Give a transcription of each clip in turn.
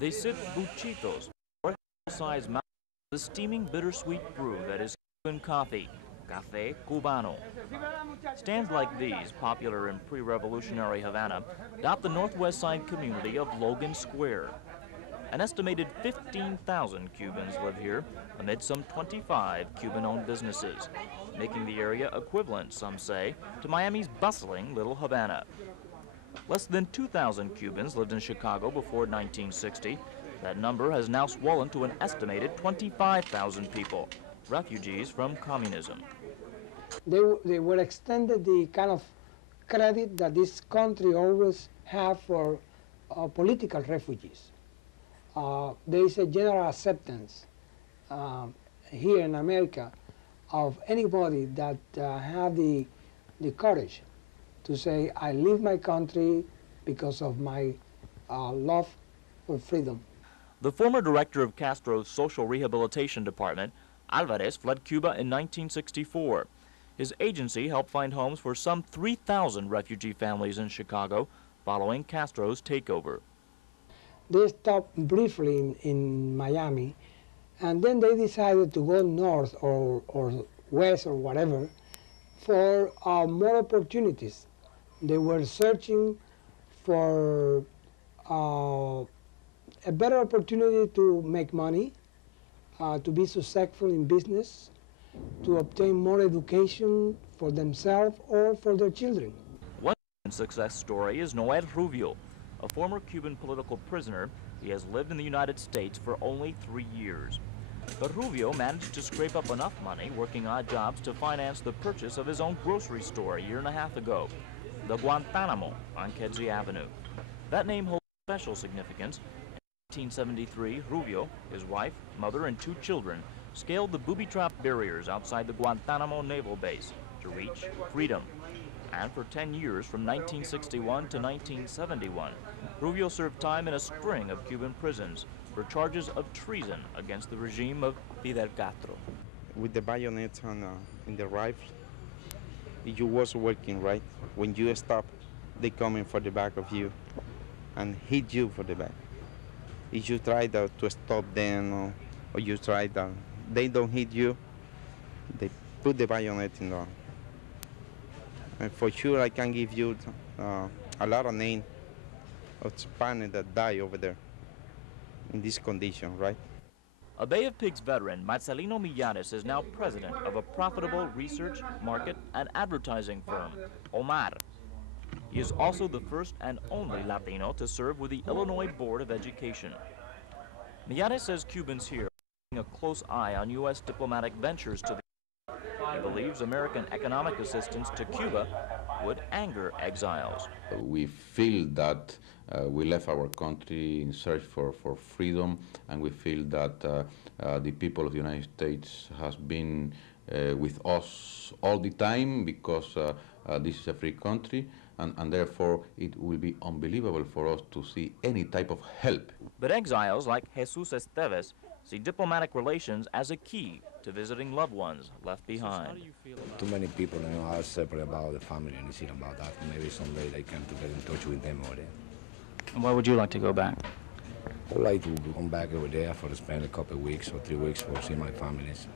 They sip buchitos, or size mouth, the steaming bittersweet brew that is Cuban coffee, Café Cubano. Stands like these, popular in pre-revolutionary Havana, dot the northwest side community of Logan Square. An estimated 15,000 Cubans live here amid some 25 Cuban-owned businesses, making the area equivalent, some say, to Miami's bustling Little Havana. Less than 2,000 Cubans lived in Chicago before 1960. That number has now swollen to an estimated 25,000 people, refugees from communism. They were extended the kind of credit that this country always have for political refugees. There is a general acceptance here in America of anybody that have the courage to say, I leave my country because of my love for freedom. The former director of Castro's Social Rehabilitation Department, Alvarez, fled Cuba in 1964. His agency helped find homes for some 3,000 refugee families in Chicago following Castro's takeover. They stopped briefly in Miami, and then they decided to go north or west or whatever for more opportunities. They were searching for a better opportunity to make money, to be successful in business, to obtain more education for themselves or for their children. One success story is Noel Rubio, a former Cuban political prisoner. He has lived in the United States for only 3 years. But Rubio managed to scrape up enough money working odd jobs to finance the purchase of his own grocery store a year and a half ago, the Guantanamo on Kedzie Avenue. That name holds special significance. In 1973, Rubio, his wife, mother, and 2 children scaled the booby-trapped barriers outside the Guantanamo Naval Base to reach freedom. And for 10 years, from 1961 to 1971, Rubio served time in a string of Cuban prisons for charges of treason against the regime of Fidel Castro. With the bayonet in the rifle, you was working, right? When you stop, they coming for the back of you and hit you for the back. If you try to stop them or you try that, they don't hit you, they put the bayonet in the. And for sure, I can give you a lot of names of Spaniards that die over there in this condition, right? A Bay of Pigs veteran, Marcelino Millares, is now president of a profitable research, market, and advertising firm, Omar. He is also the first and only Latino to serve with the Illinois Board of Education. Millares says Cubans here are keeping a close eye on U.S. diplomatic ventures to the He believes American economic assistance to Cuba would anger exiles. We feel that we left our country in search for freedom, and we feel that the people of the United States has been with us all the time because this is a free country, and therefore it will be unbelievable for us to see any type of help. But exiles like Jesus Esteves see diplomatic relations as a key to visiting loved ones left behind. Too many people are separate about the family and anything about that. Maybe someday they can to get in touch with them over there. And why would you like to go back? I would like to come back over there for to spend a couple of weeks or 3 weeks for see my families,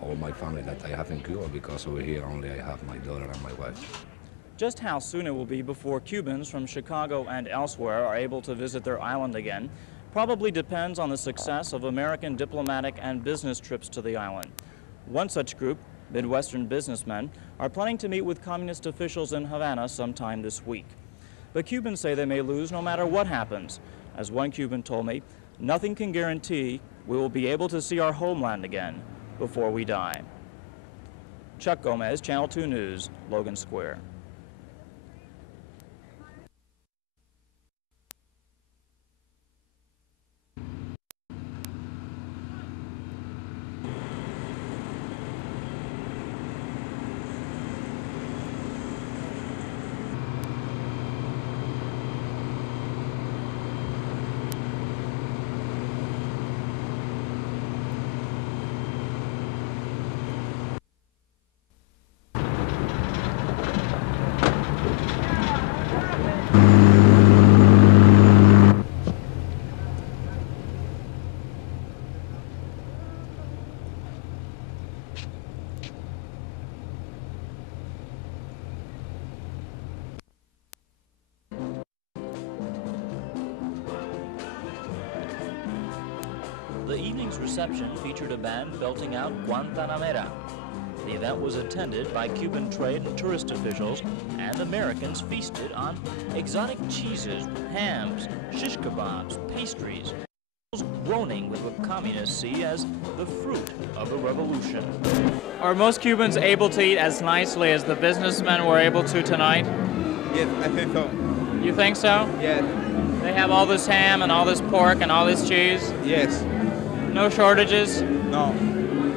all my family that I have in Cuba, because over here only I have my daughter and my wife. Just how soon it will be before Cubans from Chicago and elsewhere are able to visit their island again probably depends on the success of American diplomatic and business trips to the island. One such group, Midwestern businessmen, are planning to meet with communist officials in Havana sometime this week. But Cubans say they may lose no matter what happens. As one Cuban told me, nothing can guarantee we will be able to see our homeland again before we die. Chuck Gomez, Channel 2 News, Logan Square. The evening's reception featured a band belting out Guantanamera. The event was attended by Cuban trade and tourist officials, and Americans feasted on exotic cheeses, hams, shish kebabs, pastries, groaning with what communists see as the fruit of a revolution. Are most Cubans able to eat as nicely as the businessmen were able to tonight? Yes, I think so. You think so? Yes. They have all this ham and all this pork and all this cheese? Yes. No shortages? No.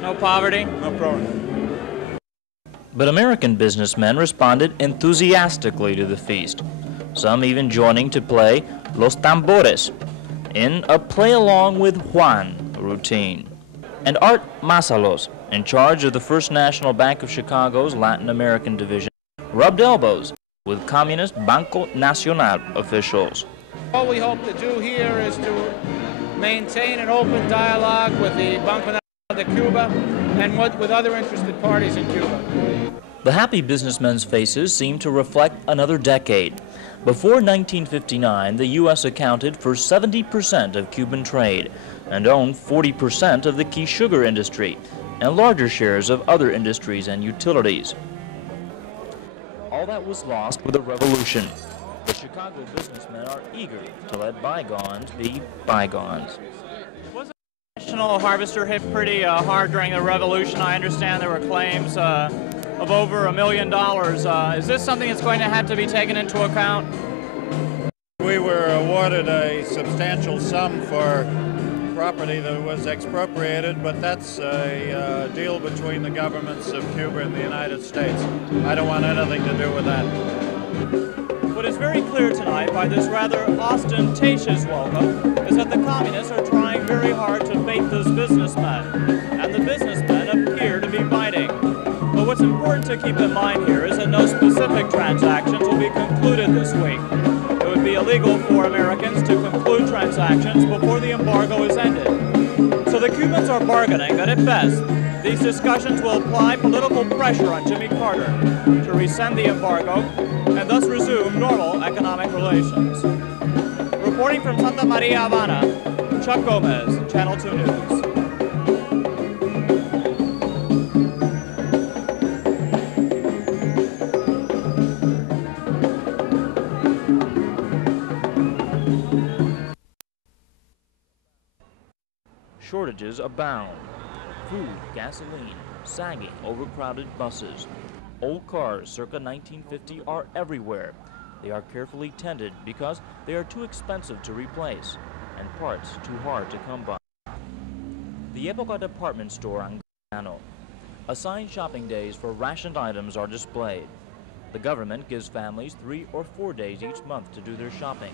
No poverty? No problem. But American businessmen responded enthusiastically to the feast, some even joining to play Los Tambores in a play-along with Juan routine. And Art Masalos, in charge of the First National Bank of Chicago's Latin American division, rubbed elbows with communist Banco Nacional officials. What we hope to do here is to maintain an open dialogue with the Banco Nacional de Cuba and with other interested parties in Cuba. The happy businessmen's faces seem to reflect another decade. Before 1959, the U.S. accounted for 70% of Cuban trade and owned 40% of the key sugar industry and larger shares of other industries and utilities. All that was lost with the revolution. The Chicago businessmen are eager to let bygones be bygones. Was the National Harvester hit pretty hard during the revolution? I understand there were claims of over $1 million. Is this something that's going to have to be taken into account? We were awarded a substantial sum for property that was expropriated, but that's a deal between the governments of Cuba and the United States. I don't want anything to do with that. What is very clear tonight by this rather ostentatious welcome is that the communists are trying very hard to bait this businessman, and the businessmen appear to be biting. But what's important to keep in mind here is that no specific transactions will be concluded this week. It would be illegal for Americans to conclude transactions before the embargo is ended. So the Cubans are bargaining that at best, these discussions will apply political pressure on Jimmy Carter to rescind the embargo and thus resume normal economic relations. Reporting from Santa Maria, Havana, Chuck Gomez, Channel 2 News. Shortages abound. Food, gasoline, sagging, overcrowded buses. Old cars circa 1950 are everywhere. They are carefully tended because they are too expensive to replace and parts too hard to come by. The Época department store on Galiano. Assigned shopping days for rationed items are displayed. The government gives families 3 or 4 days each month to do their shopping.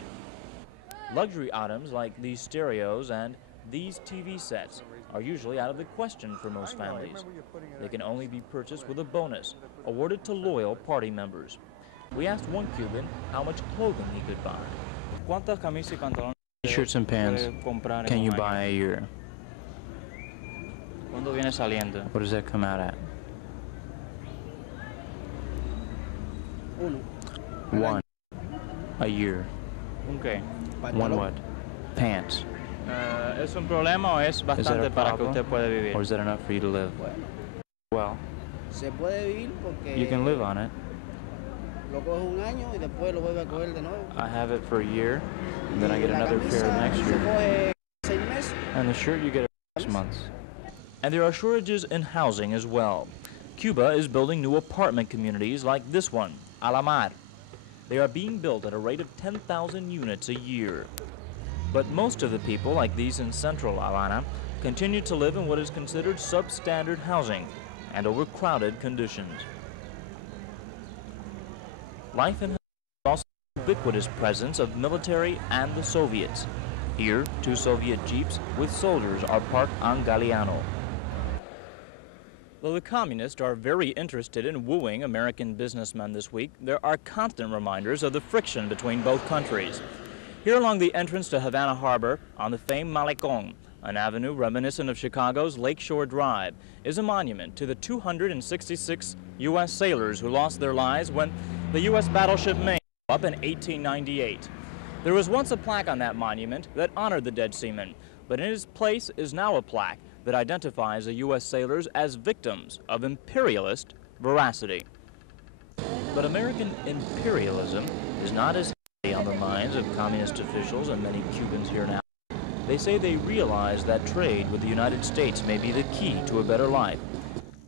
Luxury items like these stereos and these TV sets are usually out of the question for most families. They can only be purchased with a bonus awarded to loyal party members. We asked one Cuban how much clothing he could buy. ¿Cuántas camisas y pantalones T-shirts and pants can you buy a year? ¿Cuándo viene saliendo? What does that come out at? One. A year. ¿Un qué? One what? Pants. ¿Es un problema o es bastante para que usted pueda vivir? Or is that enough for you to live? Well, Se puede vivir porque you can live on it. lo coge un año y después lo vuelve a coger de nuevo. I have it for a year, and then I get La another pair camisa next se year. coge 6 meses. And the shirt you get every 6 months. And there are shortages in housing as well. Cuba is building new apartment communities like this one, Alamar. They are being built at a rate of 10,000 units a year. But most of the people, like these in central Havana, continue to live in what is considered substandard housing and overcrowded conditions. Life in Havana is also the ubiquitous presence of military and the Soviets. Here, 2 Soviet jeeps with soldiers are parked on Galiano. Though the communists are very interested in wooing American businessmen this week, there are constant reminders of the friction between both countries. Here along the entrance to Havana Harbor, on the famed Malecón, an avenue reminiscent of Chicago's Lakeshore Drive, is a monument to the 266 U.S. sailors who lost their lives when the U.S. battleship Maine blew up in 1898. There was once a plaque on that monument that honored the dead seamen, but in its place is now a plaque that identifies the U.S. sailors as victims of imperialist veracity. But American imperialism is not as heavy on the minds of communist officials and many Cubans here now. They say they realize that trade with the United States may be the key to a better life.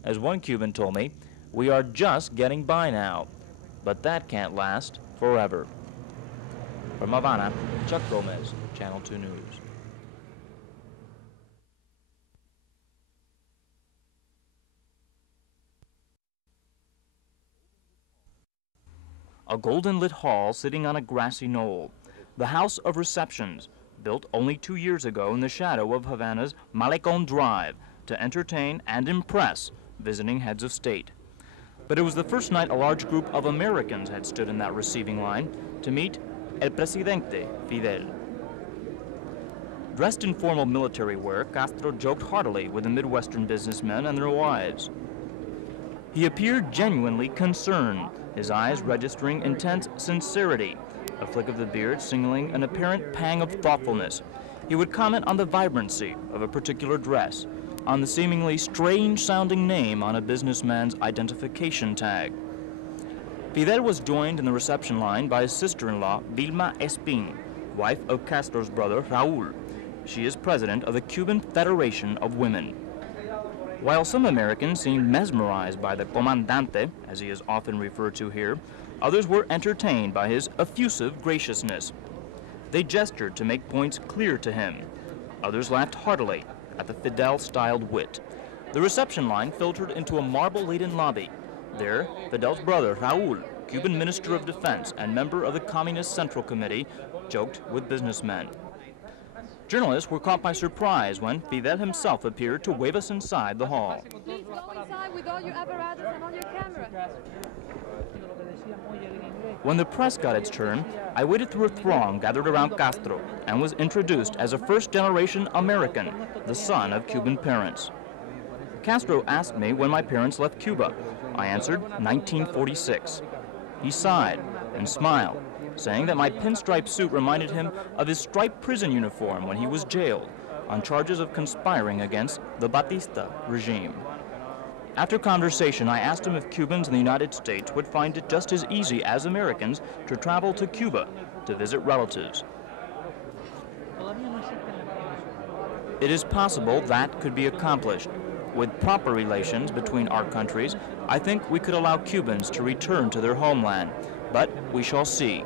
As one Cuban told me, we are just getting by now, but that can't last forever. From Havana, Chuck Gomez, Channel 2 News. A golden-lit hall sitting on a grassy knoll. The House of Receptions, built only 2 years ago in the shadow of Havana's Malecon Drive to entertain and impress visiting heads of state. But it was the first night a large group of Americans had stood in that receiving line to meet El Presidente Fidel. Dressed in formal military wear, Castro joked heartily with the Midwestern businessmen and their wives. He appeared genuinely concerned, his eyes registering intense sincerity, a flick of the beard signaling an apparent pang of thoughtfulness. He would comment on the vibrancy of a particular dress, on the seemingly strange-sounding name on a businessman's identification tag. Fidel was joined in the reception line by his sister-in-law, Vilma Espín, wife of Castro's brother, Raúl. She is president of the Cuban Federation of Women. While some Americans seemed mesmerized by the comandante, as he is often referred to here, others were entertained by his effusive graciousness. They gestured to make points clear to him. Others laughed heartily at the Fidel-styled wit. The reception line filtered into a marble-laden lobby. There, Fidel's brother, Raúl, Cuban Minister of Defense and member of the Communist Central Committee, joked with businessmen. Journalists were caught by surprise when Fidel himself appeared to wave us inside the hall. Please go inside with all your apparatus and all your camera. When the press got its turn, I waded through a throng gathered around Castro and was introduced as a first-generation American, the son of Cuban parents. Castro asked me when my parents left Cuba. I answered 1946. He sighed and smiled, saying that my pinstripe suit reminded him of his striped prison uniform when he was jailed on charges of conspiring against the Batista regime. After conversation, I asked him if Cubans in the United States would find it just as easy as Americans to travel to Cuba to visit relatives. It is possible that could be accomplished. With proper relations between our countries, I think we could allow Cubans to return to their homeland, but we shall see.